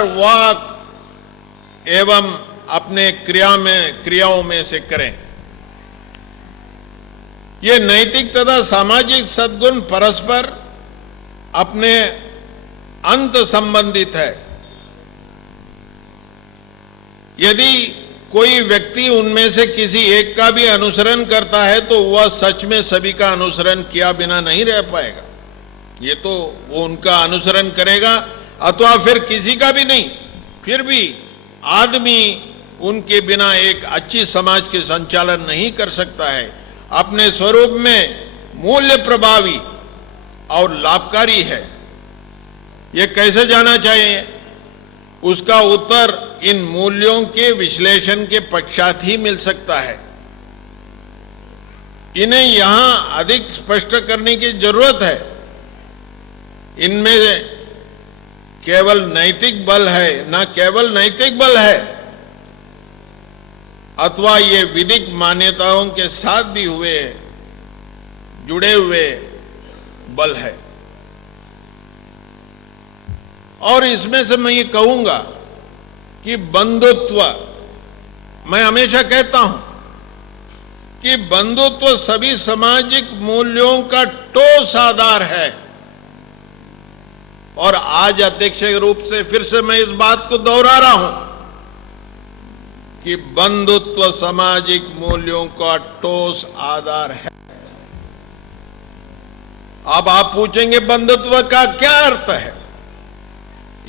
विचार, वाक एवं अपने क्रियाओं में से करें। ये नैतिक तथा सामाजिक सद्गुण परस्पर अपने अंत संबंधित है। यदि कोई व्यक्ति उनमें से किसी एक का भी अनुसरण करता है तो वह सच में सभी का अनुसरण किया बिना नहीं रह पाएगा। ये तो वो उनका अनुसरण करेगा अथवा फिर किसी का भी नहीं, फिर भी आदमी उनके बिना एक अच्छी समाज के संचालन नहीं कर सकता है। अपने स्वरूप में मूल्य प्रभावी और लाभकारी है। ये कैसे जाना चाहिए? उसका उत्तर इन मूल्यों के विश्लेषण के पश्चात ही मिल सकता है। इन्हें यहां अधिक स्पष्ट करने की जरूरत है। इनमें केवल नैतिक बल है, न केवल नैतिक बल है अथवा ये विधिक मान्यताओं के साथ भी जुड़े हुए बल है। और इसमें से मैं ये कहूंगा कि बंधुत्व, मैं हमेशा कहता हूं कि बंधुत्व सभी सामाजिक मूल्यों का ठोस आधार है। और आज अध्यक्ष रूप से फिर से मैं इस बात को दोहरा रहा हूं कि बंधुत्व सामाजिक मूल्यों का ठोस आधार है। अब आप पूछेंगे बंधुत्व का क्या अर्थ है?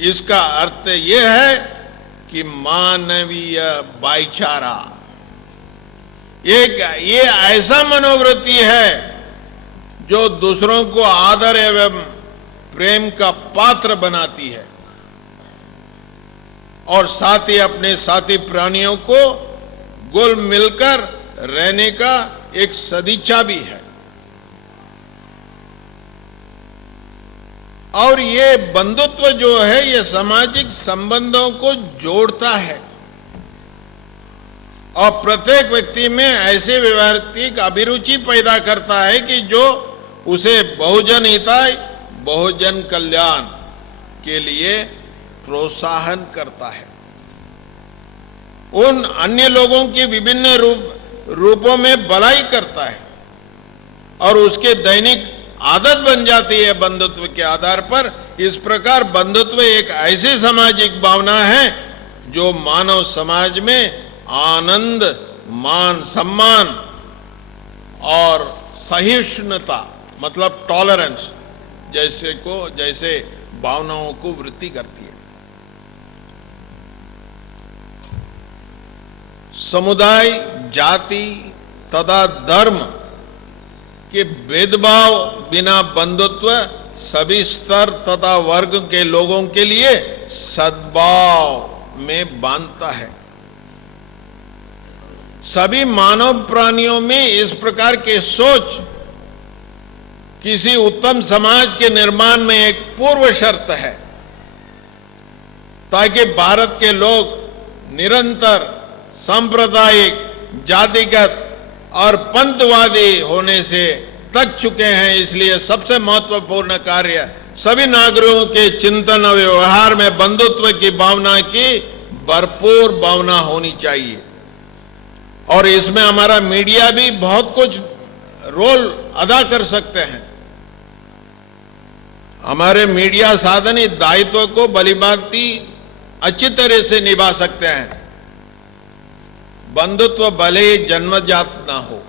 इसका अर्थ यह है कि मानवीय भाईचारा, ये ऐसा मनोवृत्ति है जो दूसरों को आदर एवं प्रेम का पात्र बनाती है और साथ ही अपने साथी प्राणियों को घुल मिलकर रहने का एक सदिच्छा भी है। और ये बंधुत्व जो है ये सामाजिक संबंधों को जोड़ता है और प्रत्येक व्यक्ति में ऐसे व्यवहारिक अभिरुचि पैदा करता है कि जो उसे बहुजन हिताय, बहुजन कल्याण के लिए प्रोत्साहन करता है। उन अन्य लोगों की विभिन्न रूपों में भलाई करता है और उसके दैनिक आदत बन जाती है बंधुत्व के आधार पर। इस प्रकार बंधुत्व एक ऐसी सामाजिक भावना है जो मानव समाज में आनंद, मान सम्मान और सहिष्णुता मतलब टॉलरेंस जैसे भावनाओं को वृद्धि करती है। समुदाय, जाति तथा धर्म के भेदभाव बिना बंधुत्व सभी स्तर तथा वर्ग के लोगों के लिए सद्भाव में बांधता है। सभी मानव प्राणियों में इस प्रकार के सोच किसी उत्तम समाज के निर्माण में एक पूर्व शर्त है, ताकि भारत के लोग निरंतर सांप्रदायिक, जातिगत और पंथवादी होने से थक चुके हैं। इसलिए सबसे महत्वपूर्ण कार्य सभी नागरिकों के चिंतन और व्यवहार में बंधुत्व की भावना की भरपूर भावना होनी चाहिए। और इसमें हमारा मीडिया भी बहुत कुछ रोल अदा कर सकते हैं। हमारे मीडिया साधन इस दायित्व को भलीभांति अच्छी तरह से निभा सकते हैं। बंधुत्व भले ही जन्मजात ना हो,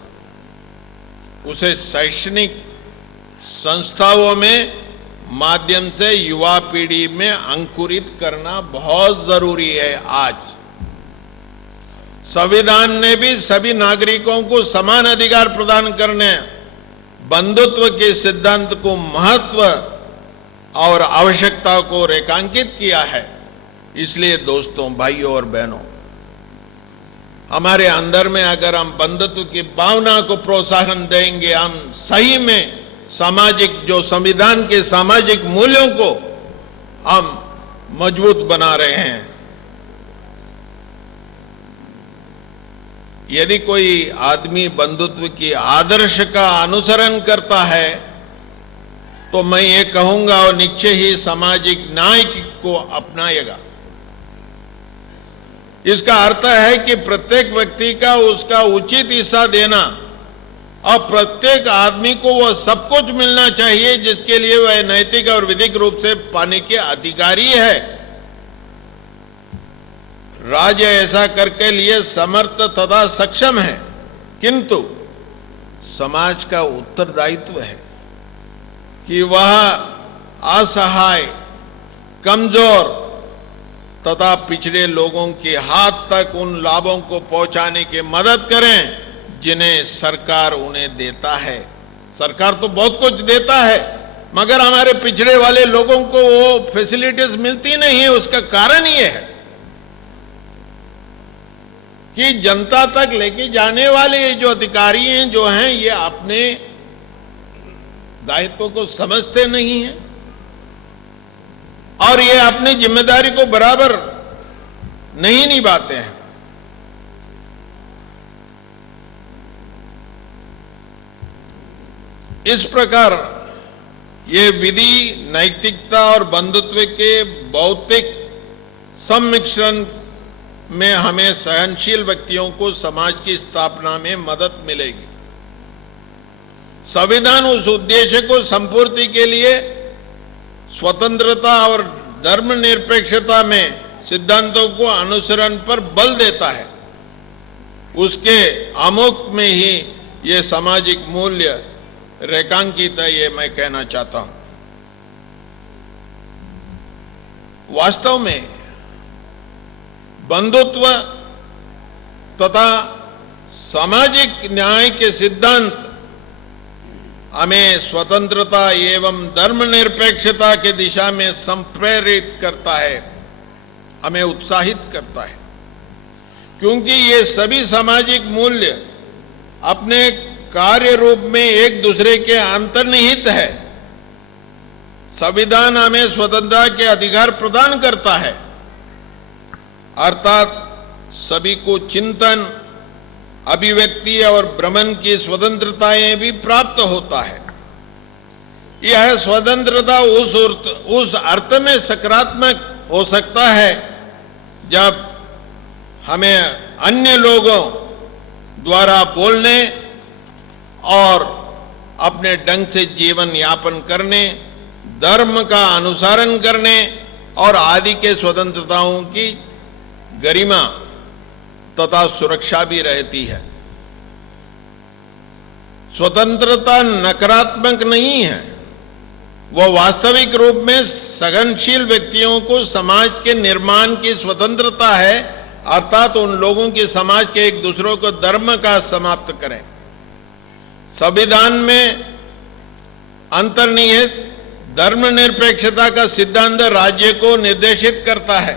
उसे शैक्षणिक संस्थाओं में माध्यम से युवा पीढ़ी में अंकुरित करना बहुत जरूरी है। आज संविधान ने भी सभी नागरिकों को समान अधिकार प्रदान करने बंधुत्व के सिद्धांत को महत्व और आवश्यकता को रेखांकित किया है। इसलिए दोस्तों, भाइयों और बहनों, हमारे अंदर में अगर हम बंधुत्व की भावना को प्रोत्साहन देंगे, हम सही में सामाजिक जो संविधान के सामाजिक मूल्यों को हम मजबूत बना रहे हैं। यदि कोई आदमी बंधुत्व की आदर्श का अनुसरण करता है तो मैं ये कहूंगा और निश्चय ही सामाजिक न्याय को अपनाएगा। इसका अर्थ है कि प्रत्येक व्यक्ति का उसका उचित हिस्सा देना और प्रत्येक आदमी को वह सब कुछ मिलना चाहिए जिसके लिए वह नैतिक और विधिक रूप से पाने के अधिकारी है। राज्य ऐसा करके लिए समर्थ तथा सक्षम है, किंतु समाज का उत्तरदायित्व है कि वह असहाय, कमजोर तथा पिछड़े लोगों के हाथ तक उन लाभों को पहुंचाने की मदद करें जिन्हें सरकार उन्हें देता है। सरकार तो बहुत कुछ देता है, मगर हमारे पिछड़े वाले लोगों को वो फैसिलिटीज मिलती नहीं है। उसका कारण ये है कि जनता तक लेके जाने वाले जो अधिकारी हैं जो हैं, ये अपने दायित्व को समझते नहीं हैं और ये अपनी जिम्मेदारी को बराबर नहीं निभाते हैं। इस प्रकार ये विधि नैतिकता और बंधुत्व के भौतिक सम्मिश्रण में हमें सहनशील व्यक्तियों को समाज की स्थापना में मदद मिलेगी। संविधान उस उद्देश्य को संपूर्ति के लिए स्वतंत्रता और धर्मनिरपेक्षता में सिद्धांतों को अनुसरण पर बल देता है। उसके आमुख में ही ये सामाजिक मूल्य रेखांकित है, ये मैं कहना चाहता हूं। वास्तव में बंधुत्व तथा सामाजिक न्याय के सिद्धांत हमें स्वतंत्रता एवं धर्मनिरपेक्षता के दिशा में संप्रेरित करता है, हमें उत्साहित करता है, क्योंकि ये सभी सामाजिक मूल्य अपने कार्य रूप में एक दूसरे के अंतर्निहित है। संविधान हमें स्वतंत्रता के अधिकार प्रदान करता है, अर्थात सभी को चिंतन, अभिव्यक्ति और भ्रमण की स्वतंत्रताएं भी प्राप्त होता है। यह स्वतंत्रता उस अर्थ में सकारात्मक हो सकता है जब हमें अन्य लोगों द्वारा बोलने और अपने ढंग से जीवन यापन करने, धर्म का अनुसरण करने और आदि के स्वतंत्रताओं की गरिमा तथा सुरक्षा भी रहती है। स्वतंत्रता नकारात्मक नहीं है, वह वास्तविक रूप में सहनशील व्यक्तियों को समाज के निर्माण की स्वतंत्रता है, अर्थात उन लोगों की समाज के एक दूसरों को धर्म का समाप्त करें। संविधान में अंतर्निहित धर्मनिरपेक्षता का सिद्धांत राज्य को निर्देशित करता है।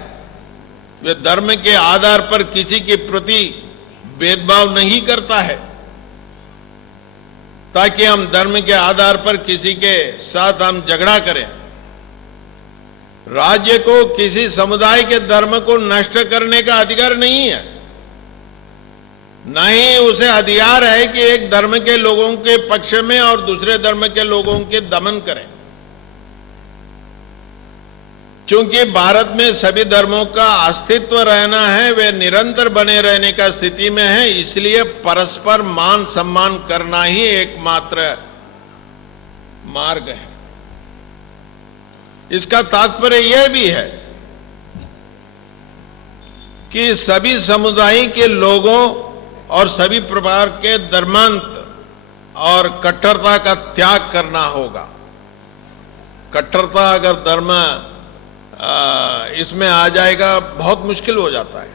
वे धर्म के आधार पर किसी के प्रति भेदभाव नहीं करता है, ताकि हम धर्म के आधार पर किसी के साथ हम झगड़ा करें। राज्य को किसी समुदाय के धर्म को नष्ट करने का अधिकार नहीं है, न ही उसे अधिकार है कि एक धर्म के लोगों के पक्ष में और दूसरे धर्म के लोगों के दमन करें। चूंकि भारत में सभी धर्मों का अस्तित्व रहना है, वे निरंतर बने रहने का स्थिति में है, इसलिए परस्पर मान सम्मान करना ही एकमात्र मार्ग है। इसका तात्पर्य यह भी है कि सभी समुदाय के लोगों और सभी प्रकार के धर्मांत और कट्टरता का त्याग करना होगा। कट्टरता अगर धर्म इसमें आ जाएगा बहुत मुश्किल हो जाता है,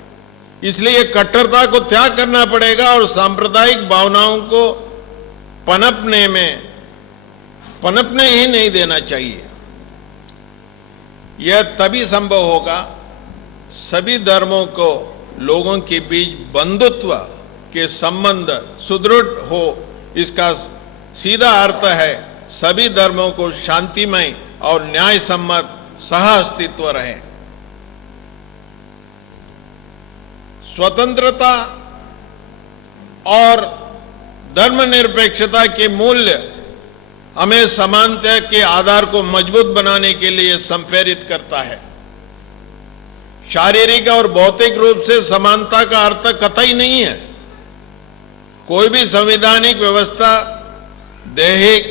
इसलिए कट्टरता को त्याग करना पड़ेगा और सांप्रदायिक भावनाओं को पनपने ही नहीं देना चाहिए। यह तभी संभव होगा सभी धर्मों को लोगों के बीच बंधुत्व के संबंध सुदृढ़ हो। इसका सीधा अर्थ है सभी धर्मों को शांतिमय और न्याय सम्मत सह अस्तित्व रहे। स्वतंत्रता और धर्मनिरपेक्षता के मूल्य हमें समानता के आधार को मजबूत बनाने के लिए संप्रेरित करता है। शारीरिक और भौतिक रूप से समानता का अर्थ कतई नहीं है। कोई भी संवैधानिक व्यवस्था दैहिक,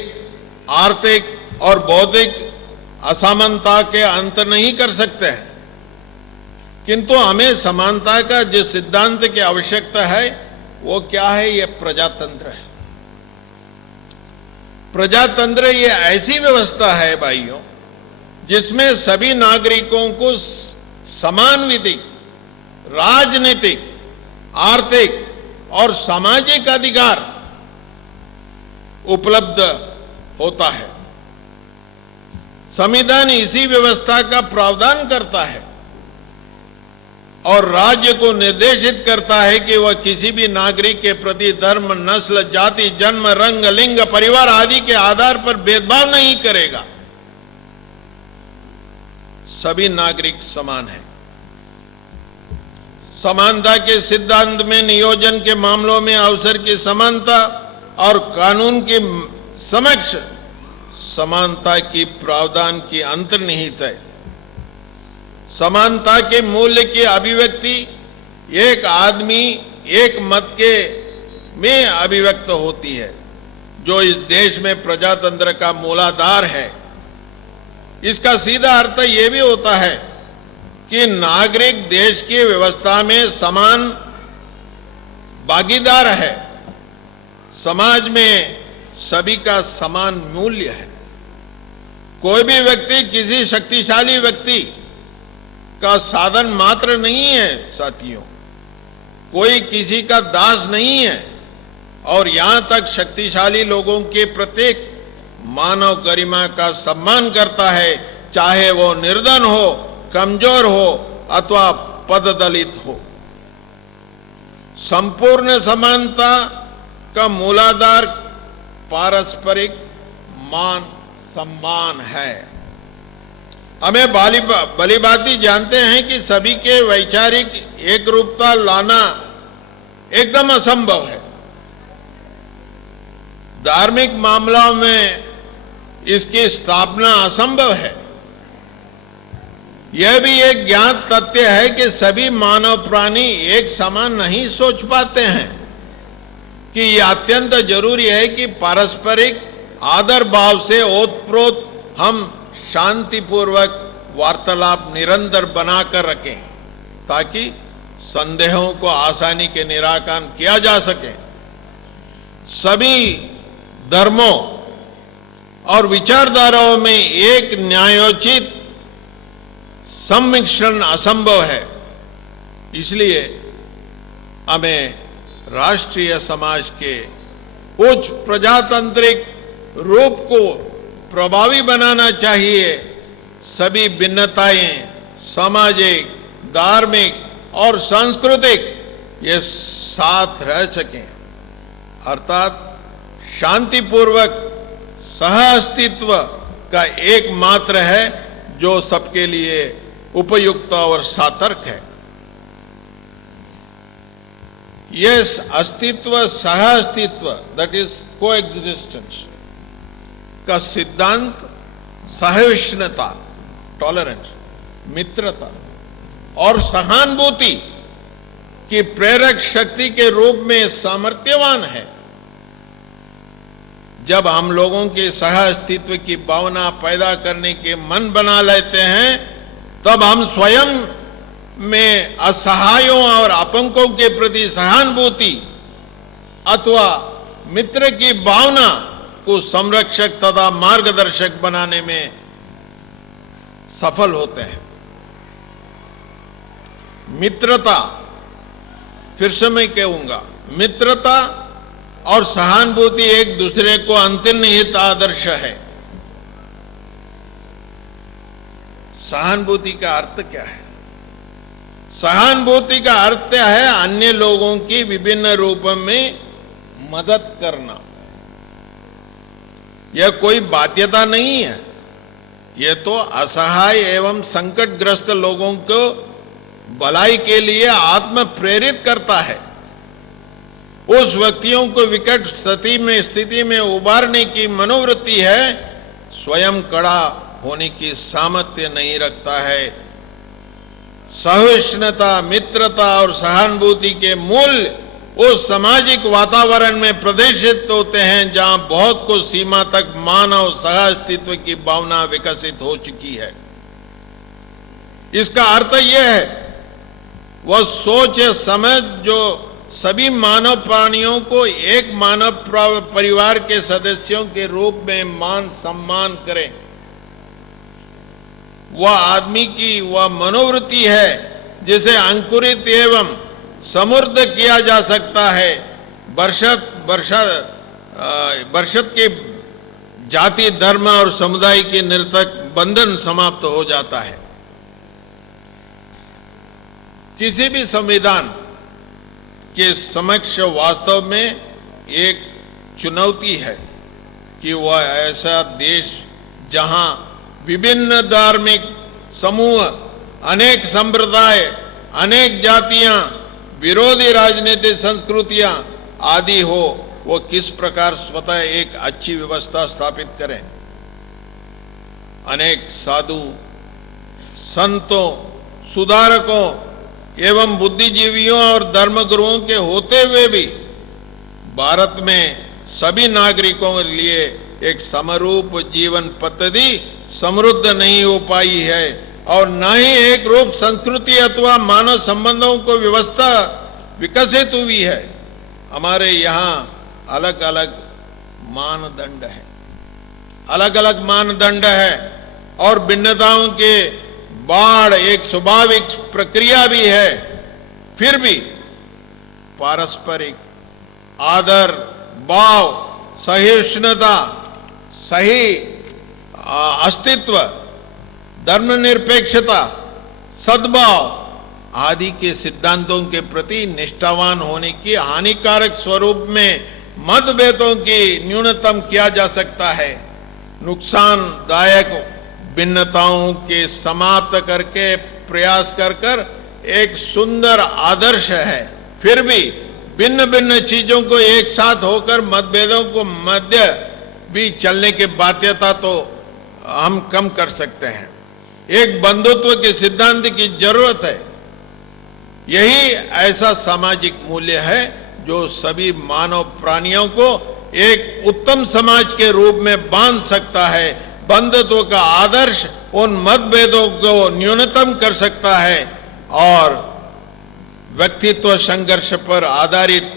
आर्थिक और बौद्धिक असमानता के अंत नहीं कर सकते हैं, किंतु हमें समानता का जिस सिद्धांत की आवश्यकता है वो क्या है? ये प्रजातंत्र है। प्रजातंत्र ये ऐसी व्यवस्था है भाइयों जिसमें सभी नागरिकों को समान विधिक, राजनीतिक, आर्थिक और सामाजिक अधिकार उपलब्ध होता है। संविधान इसी व्यवस्था का प्रावधान करता है और राज्य को निर्देशित करता है कि वह किसी भी नागरिक के प्रति धर्म, नस्ल, जाति, जन्म, रंग, लिंग, परिवार आदि के आधार पर भेदभाव नहीं करेगा। सभी नागरिक समान हैं। समानता के सिद्धांत में नियोजन के मामलों में अवसर की समानता और कानून के समक्ष समानता की प्रावधान की अंतर्निहित है। समानता के मूल्य की अभिव्यक्ति एक आदमी एक मत के में अभिव्यक्त होती है, जो इस देश में प्रजातंत्र का मूलाधार है। इसका सीधा अर्थ यह भी होता है कि नागरिक देश की व्यवस्था में समान भागीदार है। समाज में सभी का समान मूल्य है। कोई भी व्यक्ति किसी शक्तिशाली व्यक्ति का साधन मात्र नहीं है साथियों, कोई किसी का दास नहीं है और यहां तक शक्तिशाली लोगों के प्रत्येक मानव गरिमा का सम्मान करता है, चाहे वो निर्धन हो, कमजोर हो अथवा पददलित हो। संपूर्ण समानता का मूलाधार पारस्परिक मान सम्मान है। हमें भलीभांति जानते हैं कि सभी के वैचारिक एकरूपता लाना एकदम असंभव है। धार्मिक मामलों में इसकी स्थापना असंभव है। यह भी एक ज्ञात तथ्य है कि सभी मानव प्राणी एक समान नहीं सोच पाते हैं कि यह अत्यंत जरूरी है कि पारस्परिक आदर भाव से ओतप्रोत हम शांतिपूर्वक वार्तालाप निरंतर बनाकर रखें ताकि संदेहों को आसानी के निराकरण किया जा सके। सभी धर्मों और विचारधाराओं में एक न्यायोचित सम्मिश्रण असंभव है। इसलिए हमें राष्ट्रीय समाज के उच्च प्रजातांत्रिक रूप को प्रभावी बनाना चाहिए। सभी भिन्नताएं सामाजिक, धार्मिक और सांस्कृतिक ये साथ रह सकें, अर्थात शांतिपूर्वक सहअस्तित्व का एकमात्र है जो सबके लिए उपयुक्त और सार्थक है। यह अस्तित्व, सहअस्तित्व, दैट इज कोएग्जिस्टेंस का सिद्धांत सहिष्णुता, टॉलरेंस, मित्रता और सहानुभूति की प्रेरक शक्ति के रूप में सामर्थ्यवान है। जब हम लोगों के सह अस्तित्व की भावना पैदा करने के मन बना लेते हैं, तब हम स्वयं में असहायों और अपंगों के प्रति सहानुभूति अथवा मित्र की भावना को संरक्षक तथा मार्गदर्शक बनाने में सफल होते हैं। मित्रता, फिर से मैं कहूंगा, मित्रता और सहानुभूति एक दूसरे को अंतर्निहित आदर्श है। सहानुभूति का अर्थ क्या है? सहानुभूति का अर्थ है अन्य लोगों की विभिन्न रूपों में मदद करना। यह कोई बाध्यता नहीं है, यह तो असहाय एवं संकटग्रस्त लोगों को भलाई के लिए आत्म प्रेरित करता है। उस व्यक्तियों को विकट स्थिति में उबारने की मनोवृत्ति है, स्वयं खड़ा होने की सामर्थ्य नहीं रखता है। सहिष्णुता, मित्रता और सहानुभूति के मूल्य उस सामाजिक वातावरण में प्रदर्शित होते हैं जहां बहुत कुछ सीमा तक मानव सह अस्तित्व की भावना विकसित हो चुकी है। इसका अर्थ यह है वह सोच या समझ जो सभी मानव प्राणियों को एक मानव परिवार के सदस्यों के रूप में मान सम्मान करे। वह आदमी की वह मनोवृत्ति है जिसे अंकुरित एवं समृद्ध किया जा सकता है। बरसत के जाति, धर्म और समुदाय के निरर्थक बंधन समाप्त हो जाता है। किसी भी संविधान के समक्ष वास्तव में एक चुनौती है कि वह ऐसा देश जहां विभिन्न धार्मिक समूह, अनेक संप्रदाय, अनेक जातियां, विरोधी राजनीतिक संस्कृतियां आदि हो, वो किस प्रकार स्वतः एक अच्छी व्यवस्था स्थापित करें। अनेक साधु, संतों, सुधारकों एवं बुद्धिजीवियों और धर्मगुरुओं के होते हुए भी भारत में सभी नागरिकों के लिए एक समरूप जीवन पद्धति समृद्ध नहीं हो पाई है और न ही एक रूप संस्कृति अथवा मानव संबंधों को व्यवस्था विकसित हुई है। हमारे यहाँ अलग अलग मानदंड है, अलग अलग मानदंड है और भिन्नताओं के बाढ़ एक स्वाभाविक प्रक्रिया भी है। फिर भी पारस्परिक आदर, भाव, सहिष्णुता, सही अस्तित्व, धर्मनिरपेक्षता, सद्भाव आदि के सिद्धांतों के प्रति निष्ठावान होने की हानिकारक स्वरूप में मतभेदों की न्यूनतम किया जा सकता है। नुकसानदायक भिन्नताओं के समाप्त करके प्रयास कर एक सुंदर आदर्श है। फिर भी भिन्न भिन्न चीजों को एक साथ होकर मतभेदों को मध्य भी चलने की बाध्यता तो हम कम कर सकते हैं। एक बंधुत्व के सिद्धांत की जरूरत है। यही ऐसा सामाजिक मूल्य है जो सभी मानव प्राणियों को एक उत्तम समाज के रूप में बांध सकता है। बंधुत्व का आदर्श उन मतभेदों को न्यूनतम कर सकता है और व्यक्तित्व संघर्ष पर आधारित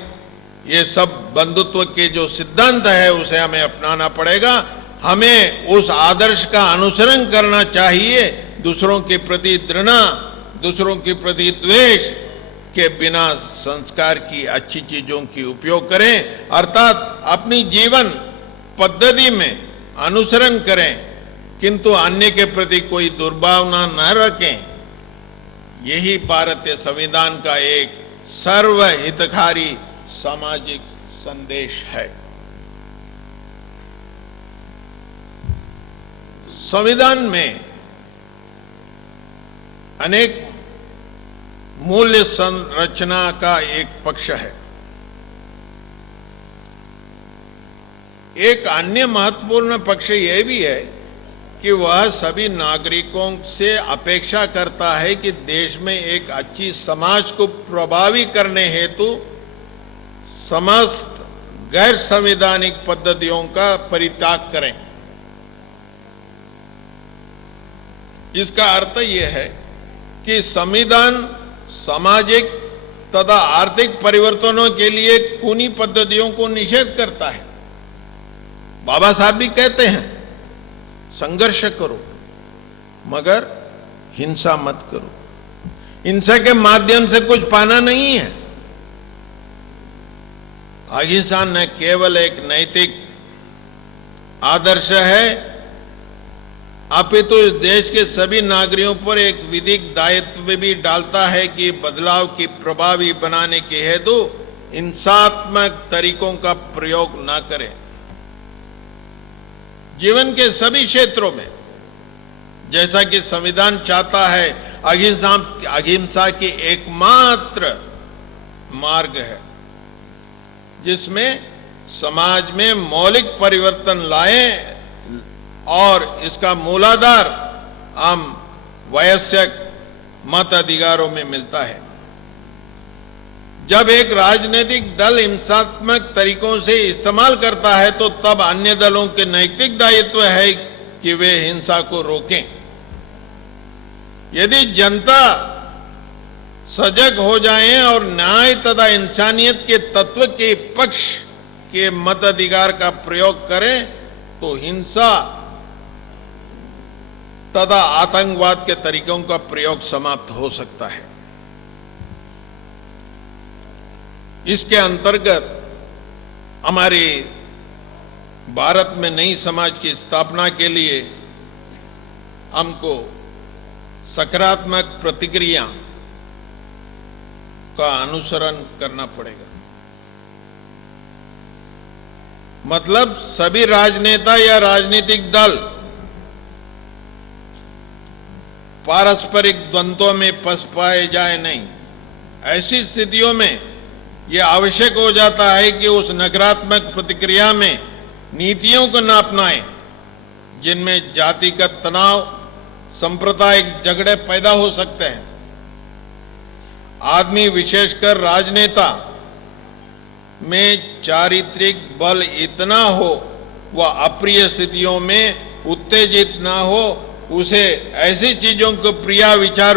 ये सब बंधुत्व के जो सिद्धांत है उसे हमें अपनाना पड़ेगा। हमें उस आदर्श का अनुसरण करना चाहिए। दूसरों के प्रति घृणा, दूसरों के प्रति द्वेष के बिना संस्कार की अच्छी चीजों की उपयोग करें, अर्थात अपनी जीवन पद्धति में अनुसरण करें किंतु अन्य के प्रति कोई दुर्भावना न रखें। यही भारतीय संविधान का एक सर्वहितकारी सामाजिक संदेश है। संविधान में अनेक मूल्य संरचना का एक पक्ष है। एक अन्य महत्वपूर्ण पक्ष यह भी है कि वह सभी नागरिकों से अपेक्षा करता है कि देश में एक अच्छी समाज को प्रभावी करने हेतु समस्त गैर संवैधानिक पद्धतियों का परित्याग करें। इसका अर्थ यह है कि संविधान सामाजिक तथा आर्थिक परिवर्तनों के लिए खूनी पद्धतियों को निषेध करता है। बाबा साहब भी कहते हैं संघर्ष करो मगर हिंसा मत करो। हिंसा के माध्यम से कुछ पाना नहीं है। अहिंसा न केवल एक नैतिक आदर्श है अपितु इस देश के सभी नागरिकों पर एक विधिक दायित्व भी डालता है कि बदलाव की प्रभावी बनाने के हेतु हिंसात्मक तरीकों का प्रयोग न करें। जीवन के सभी क्षेत्रों में जैसा कि संविधान चाहता है अहिंसा की एकमात्र मार्ग है जिसमें समाज में मौलिक परिवर्तन लाएं और इसका मूलाधार हम वयस्क मत अधिकारों में मिलता है। जब एक राजनीतिक दल हिंसात्मक तरीकों से इस्तेमाल करता है तो तब अन्य दलों के नैतिक दायित्व है कि वे हिंसा को रोकें। यदि जनता सजग हो जाए और न्याय तथा इंसानियत के तत्व के पक्ष के मताधिकार का प्रयोग करें तो हिंसा तथा आतंकवाद के तरीकों का प्रयोग समाप्त हो सकता है। इसके अंतर्गत हमारे भारत में नई समाज की स्थापना के लिए हमको सकारात्मक प्रतिक्रिया का अनुसरण करना पड़ेगा। मतलब सभी राजनेता या राजनीतिक दल पारस्परिक द्वंद्वों में फंस पाए जाए नहीं। ऐसी स्थितियों में यह आवश्यक हो जाता है कि उस नकारात्मक प्रतिक्रिया में नीतियों को न अपनाएं जिनमें जातिगत तनाव, सांप्रदायिक झगड़े पैदा हो सकते हैं। आदमी, विशेषकर राजनेता में चारित्रिक बल इतना हो, वह अप्रिय स्थितियों में उत्तेजित ना हो, उसे ऐसी चीजों को प्रिय विचार